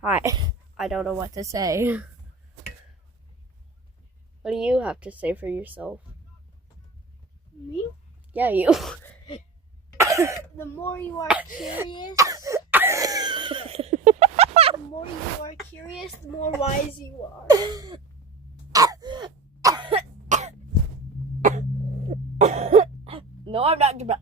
Hi. I don't know what to say. What do you have to say for yourself? Me? Yeah, you. The more you are curious, the more wise you are. No, I'm not.